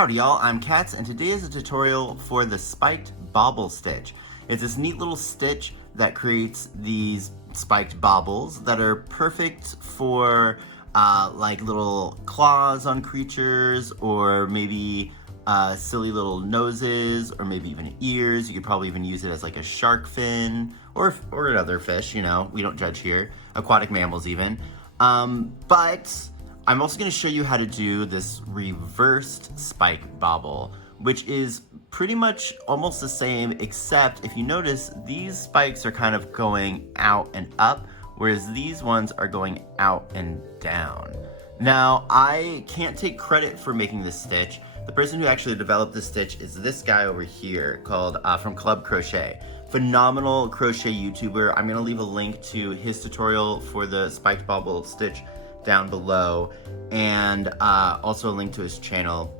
Howdy y'all, I'm Katz, and today is a tutorial for the spiked bobble stitch. It's this neat little stitch that creates these spiked bobbles that are perfect for like little claws on creatures, or maybe silly little noses, or maybe even ears. You could probably even use it as like a shark fin, or another fish, you know, we don't judge here, aquatic mammals even. But I'm also going to show you how to do this reversed spike bobble, which is pretty much almost the same, except if you notice, these spikes are kind of going out and up, whereas these ones are going out and down. Now, I can't take credit for making this stitch. The person who actually developed this stitch is this guy over here called from Club Crochet. Phenomenal crochet YouTuber. I'm going to leave a link to his tutorial for the spiked bobble stitch down below, and also a link to his channel.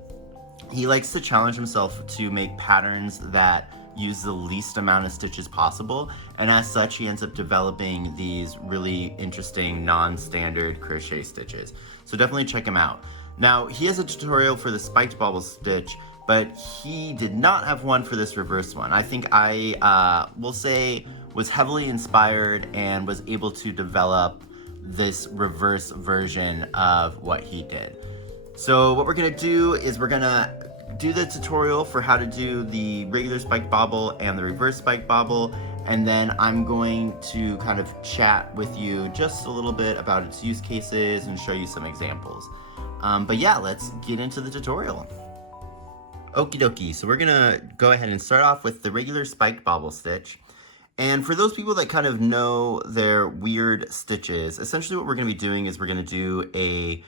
He likes to challenge himself to make patterns that use the least amount of stitches possible, and as such he ends up developing these really interesting non-standard crochet stitches. So definitely check him out. Now, he has a tutorial for the spiked bobble stitch, but he did not have one for this reverse one. I think I will say was heavily inspired and was able to develop this reverse version of what he did. So what we're gonna do is we're gonna do the tutorial for how to do the regular spiked bobble and the reverse spiked bobble, and then I'm going to kind of chat with you just a little bit about its use cases and show you some examples. But yeah, let's get into the tutorial. Okie dokie, so we're gonna go ahead and start off with the regular spiked bobble stitch. And for those people that kind of know their weird stitches, essentially what we're going to be doing is we're going to do a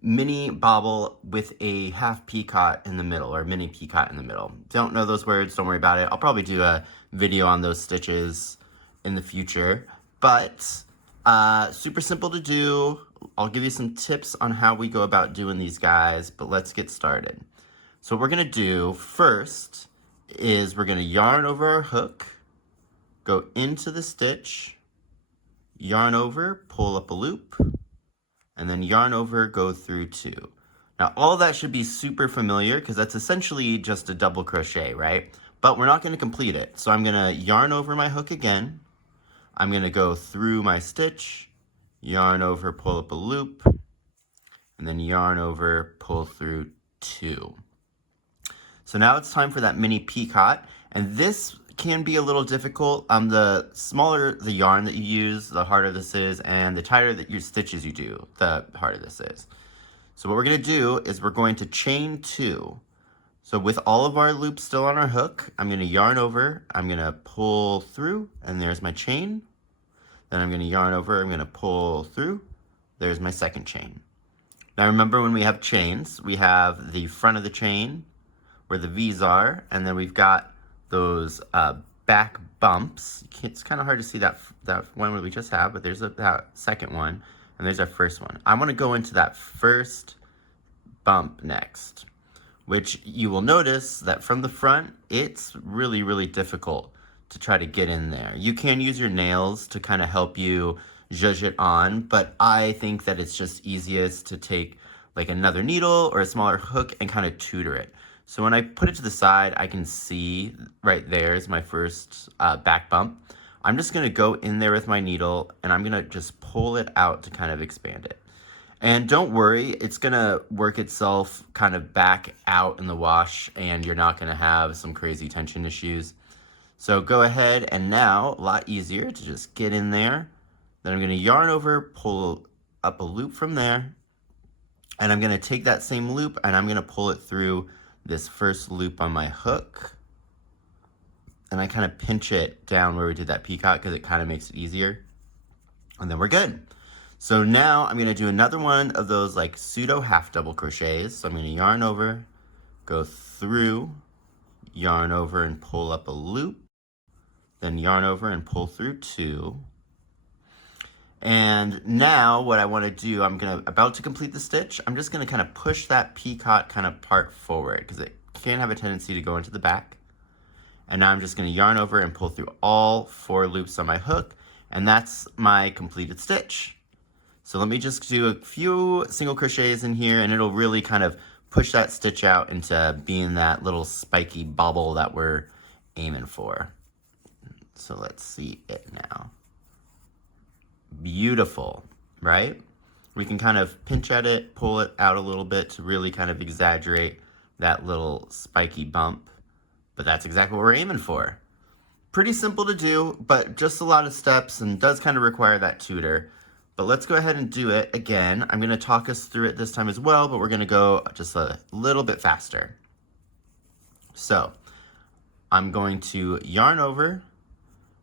mini bobble with a half picot in the middle, or mini picot in the middle. Don't know those words, don't worry about it. I'll probably do a video on those stitches in the future, but super simple to do. I'll give you some tips on how we go about doing these guys, but let's get started. So what we're going to do first is we're going to yarn over our hook, go into the stitch, yarn over, pull up a loop, and then yarn over, go through two. Now all of that should be super familiar because that's essentially just a double crochet, right? But we're not going to complete it. So I'm going to yarn over my hook again. I'm going to go through my stitch, yarn over, pull up a loop, and then yarn over, pull through two. So now it's time for that mini picot, and this can be a little difficult. The smaller the yarn that you use, the harder this is, and the tighter that your stitches you do, the harder this is. So what we're going to do is we're going to chain two. So with all of our loops still on our hook, I'm going to yarn over, I'm going to pull through, and there's my chain. Then I'm going to yarn over, I'm going to pull through, there's my second chain. Now remember, when we have chains, we have the front of the chain where the V's are, and then we've got those back bumps. It's kind of hard to see that one we just have, but there's that second one, and there's our first one. I want to go into that first bump next, which you will notice that from the front, it's really, really difficult to try to get in there. You can use your nails to kind of help you zhuzh it on, but I think that it's just easiest to take like another needle or a smaller hook and kind of tutor it. So when I put it to the side, I can see right there is my first back bump. I'm just going to go in there with my needle, and I'm going to just pull it out to kind of expand it. And don't worry, it's going to work itself kind of back out in the wash, and you're not going to have some crazy tension issues. So go ahead, and now, a lot easier to just get in there. Then I'm going to yarn over, pull up a loop from there, and I'm going to take that same loop, and I'm going to pull it through this first loop on my hook, and I kind of pinch it down where we did that picot because it kind of makes it easier, and then we're good. So now I'm going to do another one of those like pseudo half double crochets. So I'm going to yarn over, go through, yarn over and pull up a loop, then yarn over and pull through two. And now what I want to do, about to complete the stitch, I'm just going to kind of push that picot kind of part forward because it can have a tendency to go into the back. And now I'm just going to yarn over and pull through all 4 loops on my hook, and that's my completed stitch. So let me just do a few single crochets in here, and it'll really kind of push that stitch out into being that little spiky bobble that we're aiming for. So let's see it now. Beautiful, right? We can kind of pinch at it, pull it out a little bit to really kind of exaggerate that little spiky bump, but that's exactly what we're aiming for. Pretty simple to do, but just a lot of steps and does kind of require that tutor. But let's go ahead and do it again. I'm going to talk us through it this time as well, but we're going to go just a little bit faster. So I'm going to yarn over,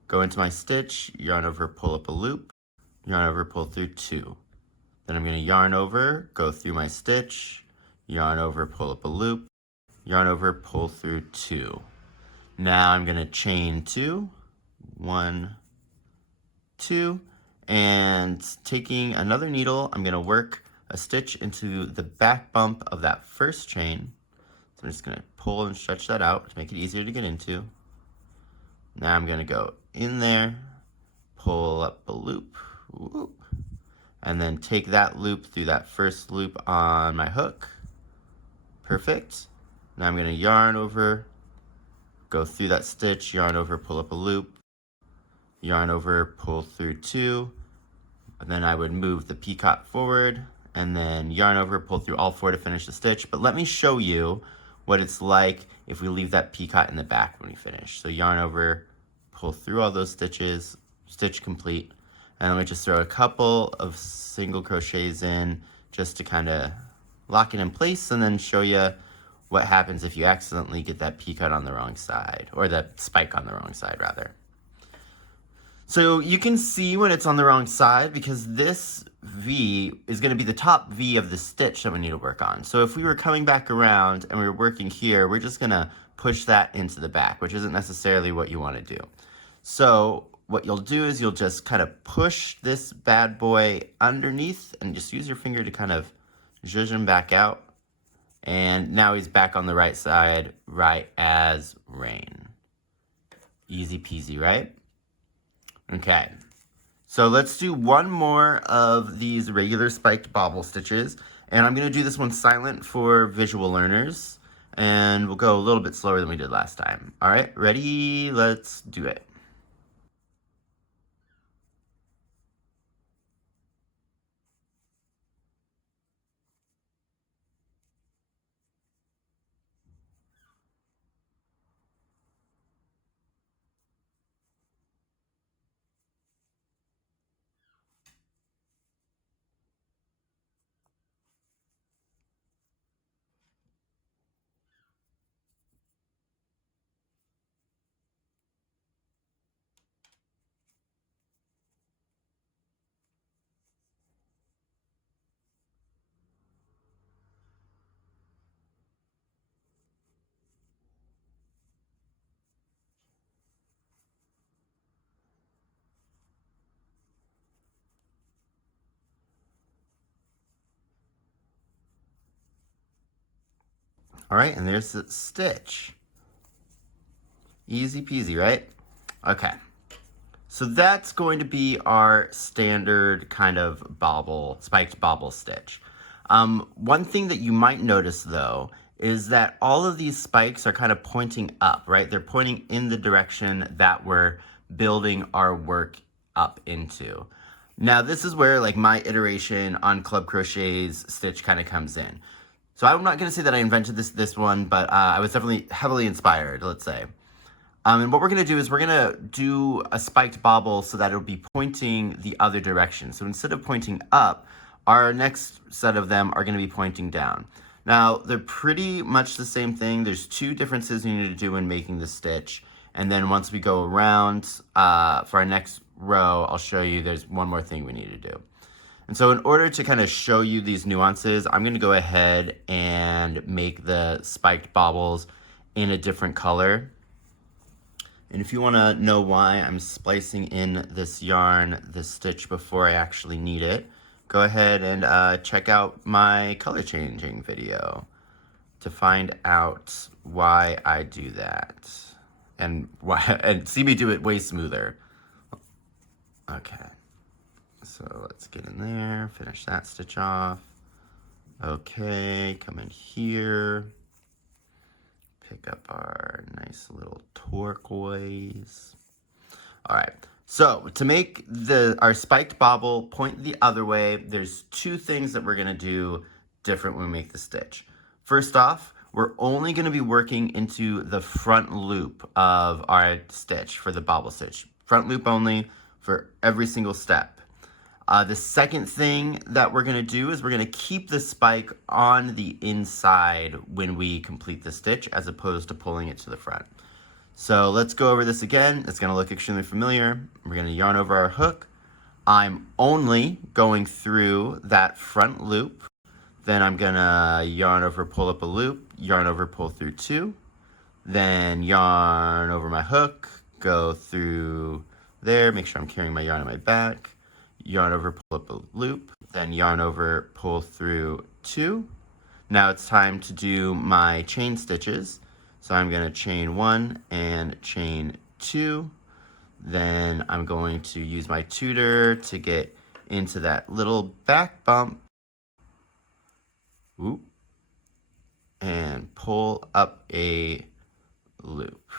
go into my stitch, yarn over, pull up a loop, yarn over, pull through 2. Then I'm going to yarn over, go through my stitch, yarn over, pull up a loop, yarn over, pull through 2. Now I'm going to chain 2, 1, 2, and taking another needle, I'm going to work a stitch into the back bump of that first chain. So I'm just going to pull and stretch that out to make it easier to get into. Now I'm going to go in there, pull up a loop, whoop, and then take that loop through that first loop on my hook. Perfect. Now I'm going to yarn over, go through that stitch, yarn over, pull up a loop, yarn over, pull through 2, and then I would move the picot forward, and then yarn over, pull through all 4 to finish the stitch. But let me show you what it's like if we leave that picot in the back when we finish. So yarn over, pull through all those stitches, stitch complete, and let me just throw a couple of single crochets in just to kind of lock it in place, and then show you what happens if you accidentally get that picot on the wrong side, or that spike on the wrong side rather. So you can see when it's on the wrong side because this V is going to be the top V of the stitch that we need to work on. So if we were coming back around and we were working here, we're just going to push that into the back, which isn't necessarily what you want to do. So what you'll do is you'll just kind of push this bad boy underneath and just use your finger to kind of zhuzh him back out. And now he's back on the right side, right as rain. Easy peasy, right? Okay, so let's do one more of these regular spiked bobble stitches. And I'm going to do this one silent for visual learners. And we'll go a little bit slower than we did last time. All right, ready? Let's do it. All right, and there's the stitch. Easy peasy, right? Okay, so that's going to be our standard kind of bobble, spiked bobble stitch. One thing that you might notice though is that all of these spikes are kind of pointing up, right? They're pointing in the direction that we're building our work up into. Now this is where like my iteration on Club Crochet's stitch kind of comes in. So I'm not going to say that I invented this one, but I was definitely heavily inspired, let's say. And what we're going to do is we're going to do a spiked bobble so that it'll be pointing the other direction. So instead of pointing up, our next set of them are going to be pointing down. Now, they're pretty much the same thing. There's 2 differences you need to do when making the stitch. And then once we go around for our next row, I'll show you there's one more thing we need to do. And so in order to kind of show you these nuances, I'm going to go ahead and make the spiked bobbles in a different color. And if you want to know why I'm splicing in this yarn, this stitch, before I actually need it, go ahead and check out my color changing video to find out why I do that. And see me do it way smoother. Okay. So let's get in there, finish that stitch off. Okay, come in here. Pick up our nice little turquoise. All right, so to make our spiked bobble point the other way, there's two things that we're gonna do different when we make the stitch. First off, we're only gonna be working into the front loop of our stitch for the bobble stitch. Front loop only for every single step. The second thing that we're gonna do is we're gonna keep the spike on the inside when we complete the stitch as opposed to pulling it to the front. So let's go over this again. It's gonna look extremely familiar. We're gonna yarn over our hook. I'm only going through that front loop. Then I'm gonna yarn over, pull up a loop, yarn over, pull through two, then yarn over my hook, go through there, make sure I'm carrying my yarn on my back, yarn over, pull up a loop, then yarn over, pull through two. Now it's time to do my chain stitches. So I'm gonna chain one and chain two. Then I'm going to use my tutor to get into that little back bump. Oop. And pull up a loop.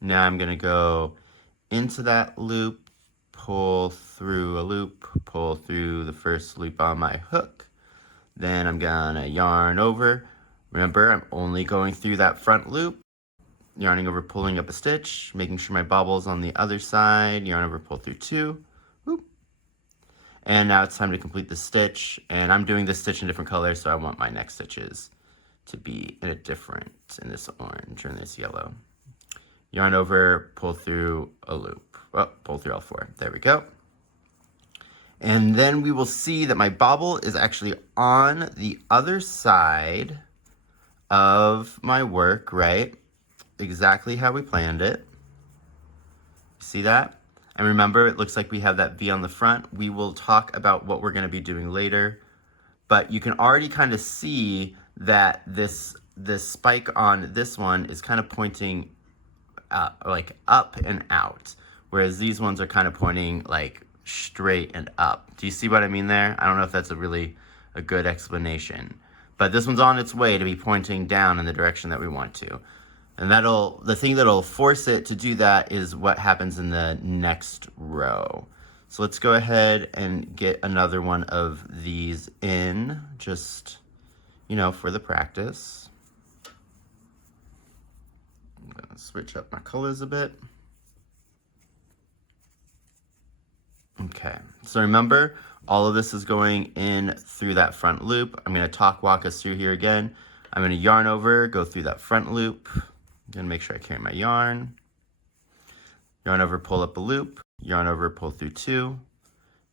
Now I'm gonna go into that loop, pull through a loop, pull through the first loop on my hook. Then I'm gonna yarn over. Remember, I'm only going through that front loop, yarning over, pulling up a stitch, making sure my bobble's on the other side, yarn over, pull through two. Whoop. And now it's time to complete the stitch, and I'm doing this stitch in different colors, so I want my next stitches to be in this orange or in this yellow. Yarn over, pull through a loop. Oh, pull through all four. There we go. And then we will see that my bobble is actually on the other side of my work, right? Exactly how we planned it. See that? And remember, it looks like we have that V on the front. We will talk about what we're going to be doing later, but you can already kind of see that this spike on this one is kind of pointing like up and out, whereas these ones are kind of pointing like straight and up. Do you see what I mean there? I don't know if that's a good explanation, but this one's on its way to be pointing down in the direction that we want to. And the thing that'll force it to do that is what happens in the next row. So let's go ahead and get another one of these in, just, for the practice. I'm gonna switch up my colors a bit. Okay, so remember, all of this is going in through that front loop. I'm gonna walk us through here again. I'm gonna yarn over, go through that front loop. I'm gonna make sure I carry my yarn. Yarn over, pull up a loop. Yarn over, pull through two.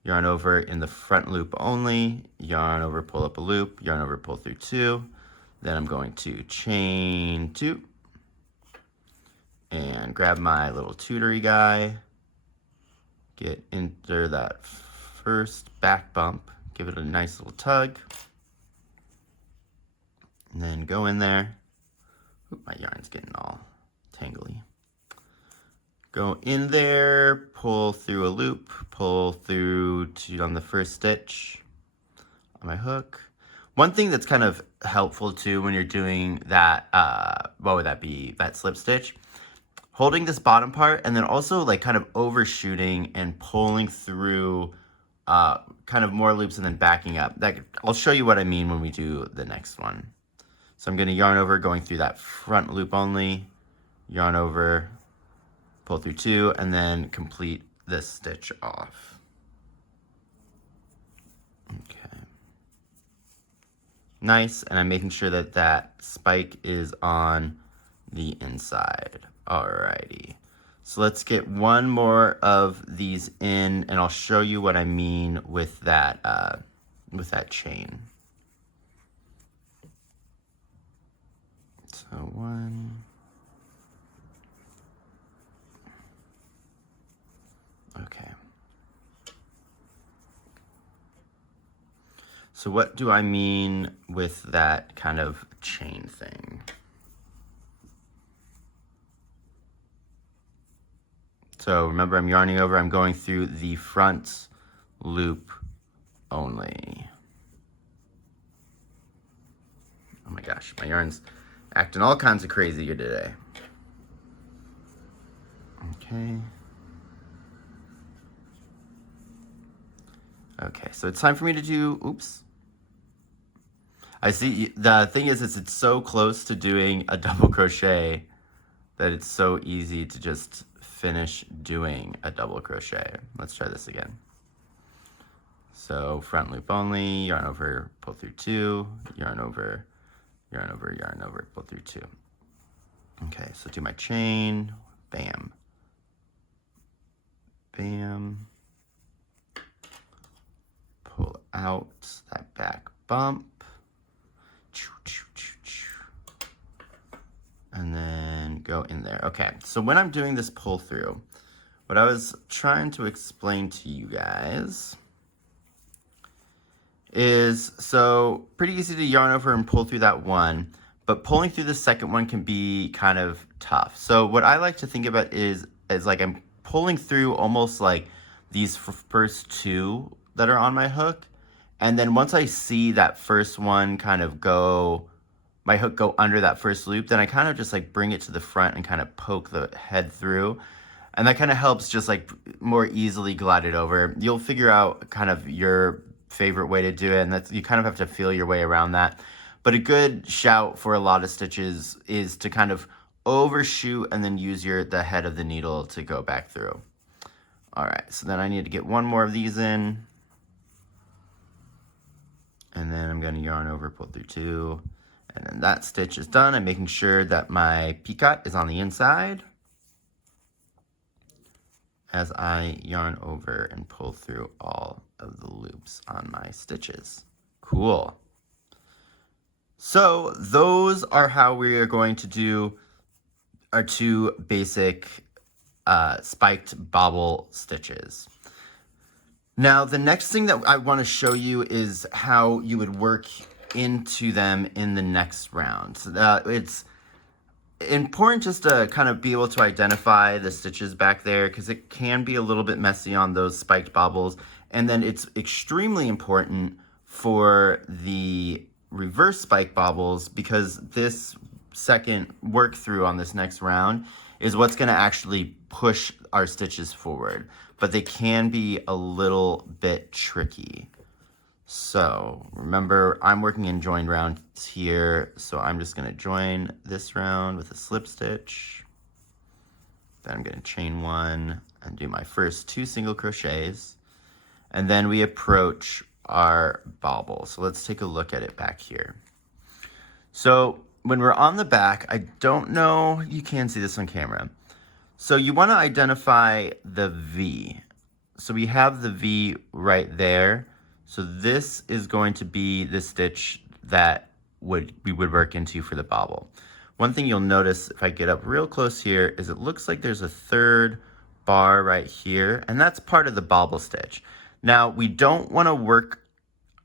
Yarn over in the front loop only. Yarn over, pull up a loop. Yarn over, pull through two. Then I'm going to chain two. And grab my little tutory guy. Get into that first back bump. Give it a nice little tug. And then go in there. Oop, my yarn's getting all tangly. Go in there, pull through a loop, pull through on the first stitch on my hook. One thing that's kind of helpful too when you're doing that, what would that be, that slip stitch? Holding this bottom part and then also like kind of overshooting and pulling through kind of more loops and then backing up. I'll show you what I mean when we do the next one. So I'm going to yarn over, going through that front loop only, yarn over, pull through two, and then complete this stitch off. Okay. Nice, and I'm making sure that that spike is on the inside. Alrighty. So let's get one more of these in, and I'll show you what I mean with that chain. So one. Okay. So what do I mean with that kind of chain thing? So remember, I'm yarning over, I'm going through the front loop only. gosh, my yarn's acting all kinds of crazy here today. Okay. Okay, so it's time for me to do, oops. I see, the thing is it's so close to doing a double crochet that it's so easy to just finish doing a double crochet. Let's try this again. So front loop only, yarn over, pull through 2, yarn over, yarn over, yarn over, pull through 2. Okay, so do my chain, bam, bam, pull out that back bump, and then go in there. Okay, so when I'm doing this pull through, what I was trying to explain to you guys is, so pretty easy to yarn over and pull through that one, but pulling through the second one can be kind of tough. So what I like to think about is like I'm pulling through almost like these first 2 that are on my hook, and then once I see that first one kind of go, my hook go under that first loop, then I kind of just like bring it to the front and kind of poke the head through. And that kind of helps just like more easily glide it over. You'll figure out kind of your favorite way to do it, and that's, you kind of have to feel your way around that. But a good shout for a lot of stitches is to kind of overshoot and then use the head of the needle to go back through. All right, so then I need to get one more of these in. And then I'm gonna yarn over, pull through 2. And then that stitch is done. I'm making sure that my picot is on the inside as I yarn over and pull through all of the loops on my stitches. Cool. So those are how we are going to do our 2 basic spiked bobble stitches. Now, the next thing that I want to show you is how you would work into them in the next round. So, it's important just to kind of be able to identify the stitches back there, because it can be a little bit messy on those spiked bobbles. And then it's extremely important for the reverse spike bobbles, because this second work through on this next round is what's going to actually push our stitches forward, but they can be a little bit tricky. So remember, I'm working in joined rounds here, so I'm just going to join this round with a slip stitch. Then I'm going to chain 1 and do my first 2 single crochets, and then we approach our bobble. So let's take a look at it back here. So when we're on the back, I don't know, you can see this on camera. So you want to identify the V. So we have the V right there. So this is going to be the stitch that we would work into for the bobble. One thing you'll notice if I get up real close here is it looks like there's a 3rd bar right here, and that's part of the bobble stitch. Now, we don't want to work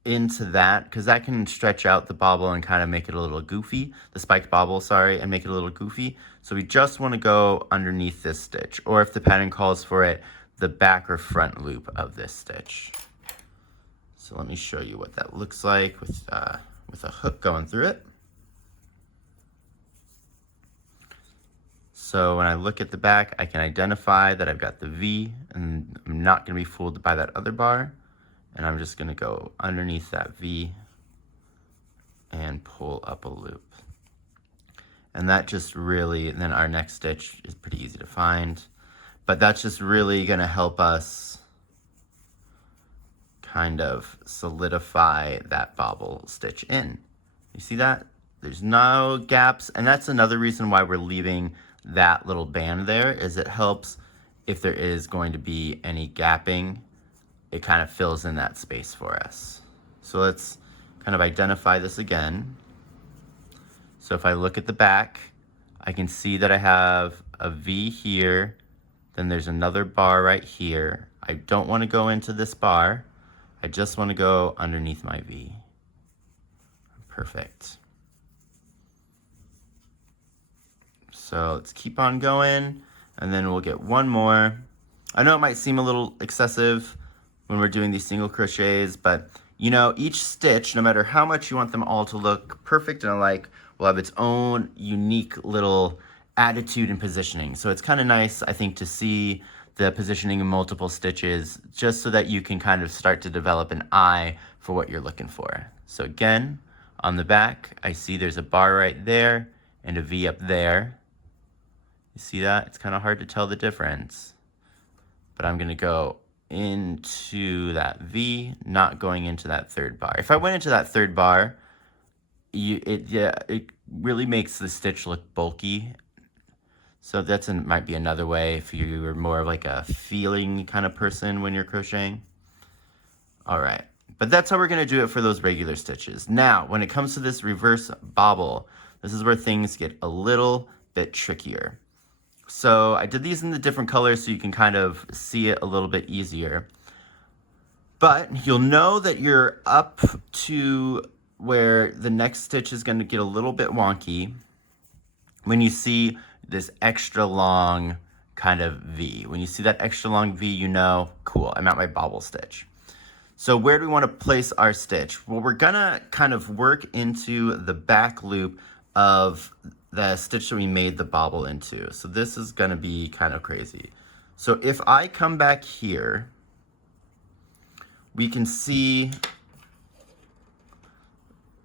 into that because that can stretch out the bobble and kind of make it a little goofy, the spiked bobble, sorry, and make it a little goofy. So we just want to go underneath this stitch, or if the pattern calls for it, the back or front loop of this stitch. So let me show you what that looks like with a hook going through it. So when I look at the back, I can identify that I've got the V, and I'm not going to be fooled by that other bar. And I'm just going to go underneath that V and pull up a loop. And that just really, and then our next stitch is pretty easy to find, but that's just really going to help us kind of solidify that bobble stitch in. You see that? There's no gaps, and that's another reason why we're leaving that little band there, is it helps if there is going to be any gapping. It kind of fills in that space for us. So let's kind of identify this again. So if I look at the back, I can see that I have a V here, then there's another bar right here. I don't want to go into this bar. I just want to go underneath my V. Perfect. So let's keep on going, and then we'll get one more. I know it might seem a little excessive when we're doing these single crochets, but you know, each stitch, no matter how much you want them all to look perfect and alike, will have its own unique little attitude and positioning. So it's kind of nice, I think, to see the positioning in multiple stitches, just so that you can kind of start to develop an eye for what you're looking for. So again, on the back, I see there's a bar right there and a V up there. You see that? It's kind of hard to tell the difference. But I'm gonna go into that V, not going into that third bar. If I went into that third bar, it really makes the stitch look bulky. So that's might be another way if you were more of like a feeling kind of person when you're crocheting. All right, but that's how we're gonna do it for those regular stitches. Now, when it comes to this reverse bobble, this is where things get a little bit trickier. So I did these in the different colors so you can kind of see it a little bit easier. But you'll know that you're up to where the next stitch is gonna get a little bit wonky when you see this extra long kind of V. When you see that extra long V, you know, cool, I'm at my bobble stitch. So where do we want to place our stitch? Well, we're gonna kind of work into the back loop of the stitch that we made the bobble into. So this is gonna be kind of crazy. So if I come back here, we can see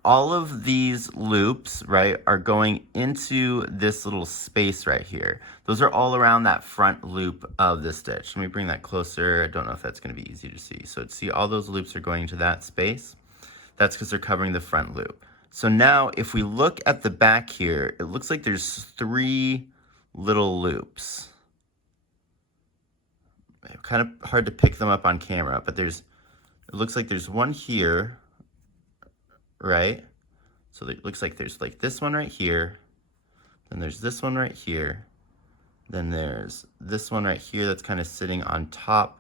all of these loops, right, are going into this little space right here. Those are all around that front loop of the stitch. Let me bring that closer. I don't know if that's gonna be easy to see. So see, all those loops are going into that space. That's because they're covering the front loop. So now if we look at the back here, it looks like there's 3 little loops. Kind of hard to pick them up on camera, but it looks like there's one here, right? So it looks like there's like this one right here, then there's this one right here, then there's this one right here that's kind of sitting on top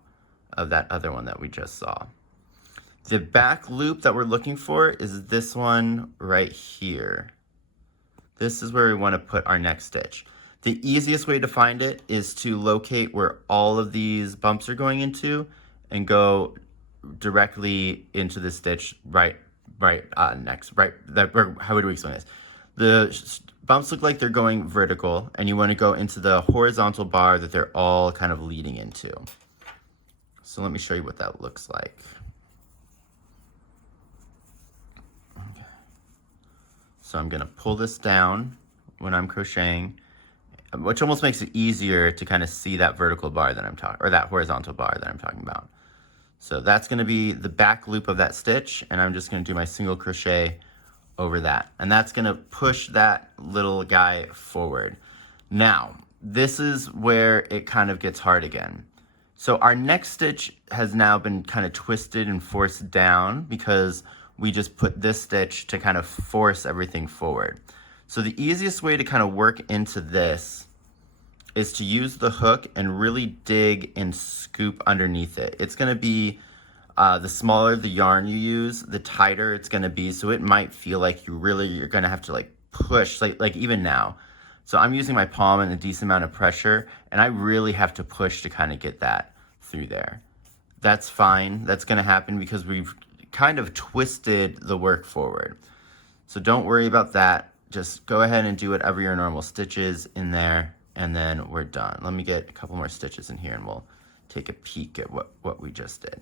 of that other one that we just saw. The back loop that we're looking for is this one right here. This is where we want to put our next stitch. The easiest way to find it is to locate where all of these bumps are going into and go directly into the stitch next. How would we explain this? The bumps look like they're going vertical, and you want to go into the horizontal bar that they're all kind of leading into. So let me show you what that looks like. Okay. So I'm going to pull this down when I'm crocheting, which almost makes it easier to kind of see that vertical bar that I'm talking, or that horizontal bar that I'm talking about. So that's going to be the back loop of that stitch, and I'm just going to do my single crochet over that. And that's going to push that little guy forward. Now, this is where it kind of gets hard again. So our next stitch has now been kind of twisted and forced down because we just put this stitch to kind of force everything forward. So the easiest way to kind of work into this is to use the hook and really dig and scoop underneath it. It's gonna be, the smaller the yarn you use, the tighter it's gonna be. So it might feel like you're gonna have to like push, like even now. So I'm using my palm and a decent amount of pressure, and I really have to push to kind of get that through there. That's fine, that's gonna happen because we've kind of twisted the work forward. So don't worry about that. Just go ahead and do whatever your normal stitch is in there, and then we're done. Let me get a couple more stitches in here and we'll take a peek at what we just did.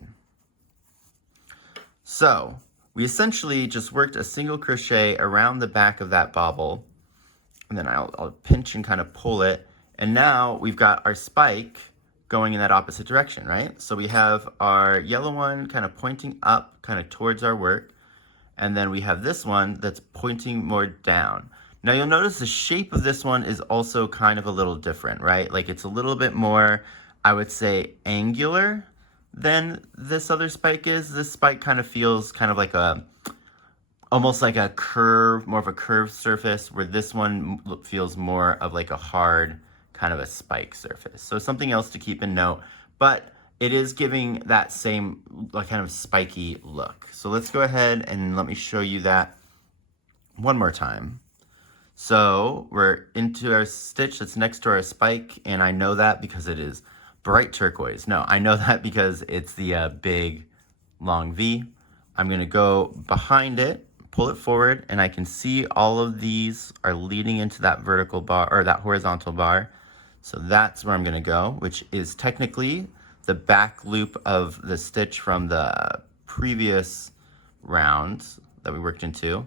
So we essentially just worked a single crochet around the back of that bobble, and then I'll pinch and kind of pull it, and now we've got our spike going in that opposite direction, right? So we have our yellow one kind of pointing up, kind of towards our work, and then we have this one that's pointing more down. Now you'll notice the shape of this one is also kind of a little different, right? Like it's a little bit more, I would say, angular than this other spike is. This spike kind of feels kind of like almost like a curve, more of a curved surface, where this one feels more of like a hard kind of a spike surface. So something else to keep in note, but it is giving that same like kind of spiky look. So let's go ahead and let me show you that one more time. So we're into our stitch that's next to our spike, and I know that because it is bright turquoise. No, I know that because it's the big long V. I'm gonna go behind it, pull it forward, and I can see all of these are leading into that vertical bar, or that horizontal bar. So that's where I'm gonna go, which is technically the back loop of the stitch from the previous round that we worked into.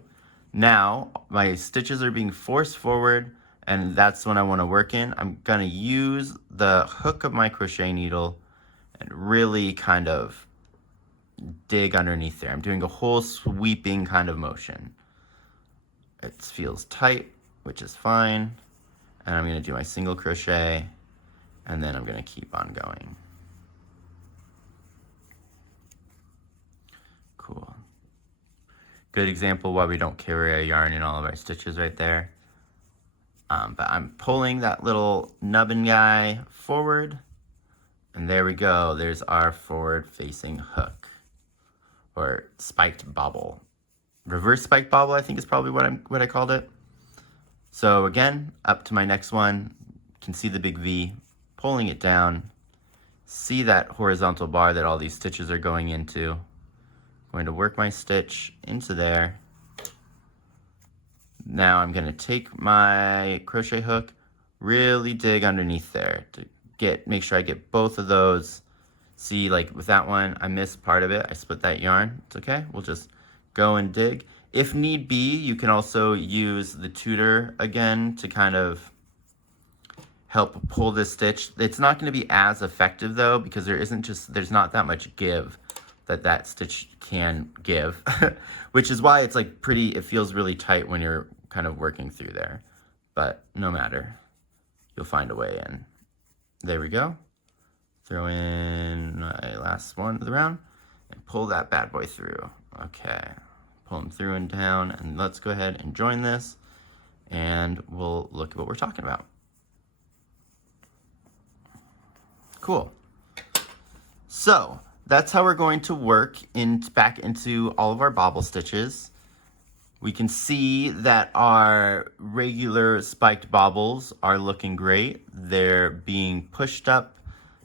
Now, my stitches are being forced forward, and that's when I wanna work in. I'm gonna use the hook of my crochet needle and really kind of dig underneath there. I'm doing a whole sweeping kind of motion. It feels tight, which is fine. And I'm gonna do my single crochet, and then I'm gonna keep on going. Cool. Good example why we don't carry a yarn in all of our stitches right there. But I'm pulling that little nubbin guy forward, and there we go. There's our forward-facing hook, or spiked bobble. Reverse spiked bobble, I think, is probably what I called it. So again, up to my next one, you can see the big V, pulling it down, see that horizontal bar that all these stitches are going into. I'm going to work my stitch into there. Now I'm gonna take my crochet hook, really dig underneath there to make sure I get both of those. See, like with that one, I missed part of it. I split that yarn. It's okay. We'll just go and dig. If need be, you can also use the tutor again to kind of help pull this stitch. It's not going to be as effective though, because there's not that much give that stitch can give, which is why it's like it feels really tight when you're kind of working through there. But no matter, you'll find a way in. There we go. Throw in my last one of the round and pull that bad boy through. Okay, pull them through and down, and let's go ahead and join this, and we'll look at what we're talking about. Cool. So that's how we're going to work back into all of our bobble stitches. We can see that our regular spiked bobbles are looking great. They're being pushed up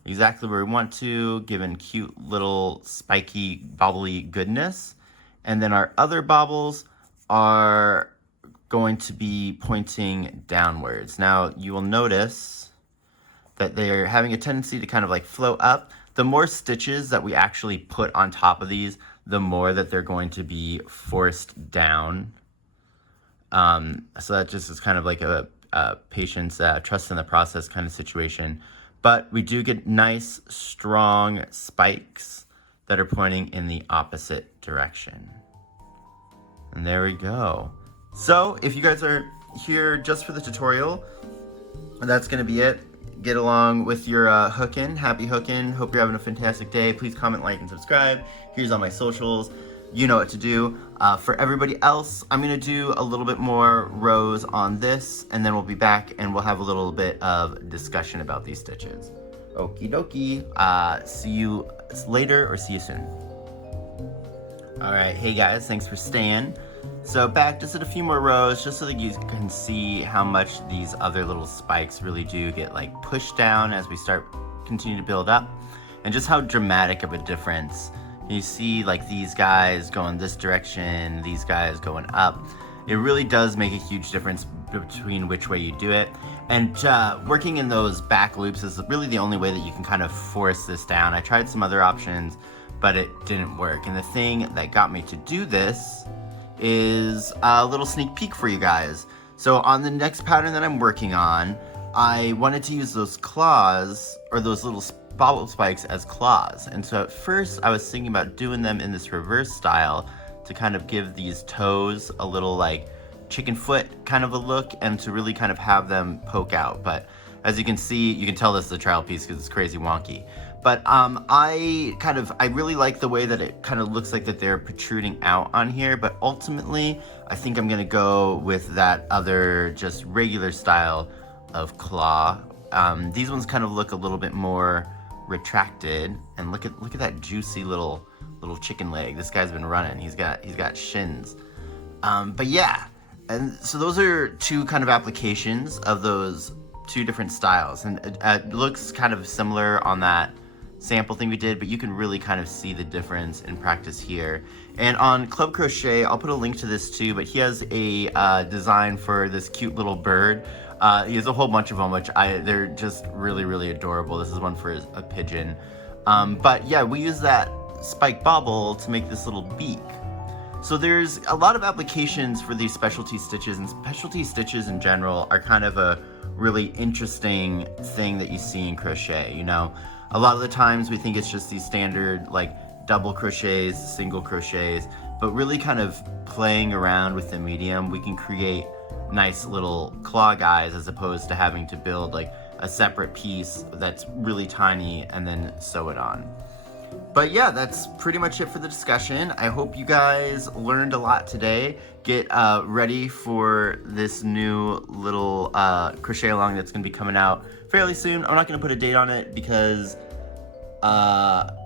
exactly where we want to, given cute little spiky, bobbly goodness. And then our other bobbles are going to be pointing downwards. Now, you will notice that they're having a tendency to kind of like float up. The more stitches that we actually put on top of these, the more that they're going to be forced down. So that just is kind of like a patience, trust in the process kind of situation. But we do get nice, strong spikes that are pointing in the opposite direction. And there we go. So if you guys are here just for the tutorial, that's gonna be it. Get along with your hookin'. Happy hookin'. Hope you're having a fantastic day. Please comment, like, and subscribe. Here's all my socials. You know what to do. For everybody else, I'm gonna do a little bit more rows on this, and then we'll be back and we'll have a little bit of discussion about these stitches. Okie dokie. See you later, or see you soon. All right, hey guys, thanks for staying. So back just at a few more rows, just so that you can see how much these other little spikes really do get like pushed down as we continue to build up, and just how dramatic of a difference. You see like these guys going this direction, these guys going up. It really does make a huge difference between which way you do it. And working in those back loops is really the only way that you can kind of force this down. I tried some other options, but it didn't work. And the thing that got me to do this is a little sneak peek for you guys. So on the next pattern that I'm working on, I wanted to use those claws, or those little bobble spikes, as claws. And so at first I was thinking about doing them in this reverse style to kind of give these toes a little like chicken foot kind of a look, and to really kind of have them poke out. But as you can see, you can tell this is a trial piece because it's crazy wonky. But I really like the way that it kind of looks like that they're protruding out on here, but ultimately I think I'm gonna go with that other just regular style of claw. These ones kind of look a little bit more retracted, and look at that juicy little chicken leg. This guy's been running. He's got shins. But yeah, and so those are two kind of applications of those two different styles, and it looks kind of similar on that sample thing we did, but you can really kind of see the difference in practice here. And on Club Crochet, I'll put a link to this too, but he has a design for this cute little bird. He has a whole bunch of them, which they're just really, really adorable. This is one for a pigeon. But yeah, we use that spike bobble to make this little beak. So there's a lot of applications for these specialty stitches, and specialty stitches in general are kind of a really interesting thing that you see in crochet. You know, a lot of the times we think it's just these standard like double crochets, single crochets, but really kind of playing around with the medium, we can create nice little claw guys as opposed to having to build like a separate piece that's really tiny and then sew it on. But yeah, that's pretty much it for the discussion. I hope you guys learned a lot today. Get ready for this new little crochet along that's going to be coming out fairly soon. I'm not going to put a date on it because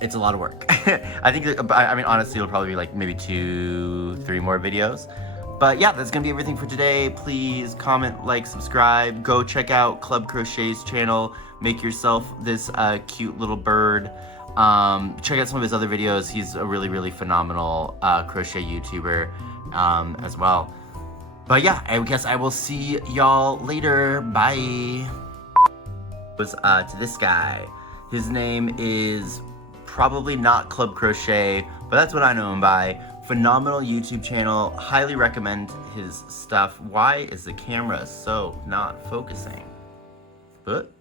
it's a lot of work. I think, I mean, honestly, it'll probably be like maybe 2-3 more videos. But yeah, that's going to be everything for today. Please comment, like, subscribe. Go check out Club Crochet's channel. Make yourself this cute little bird. Check out some of his other videos. He's a really, really phenomenal crochet YouTuber as well. But yeah, I guess I will see y'all later. Bye. Was to this guy. His name is probably not Club Crochet, but that's what I know him by. Phenomenal YouTube channel. Highly recommend his stuff. Why is the camera so not focusing? But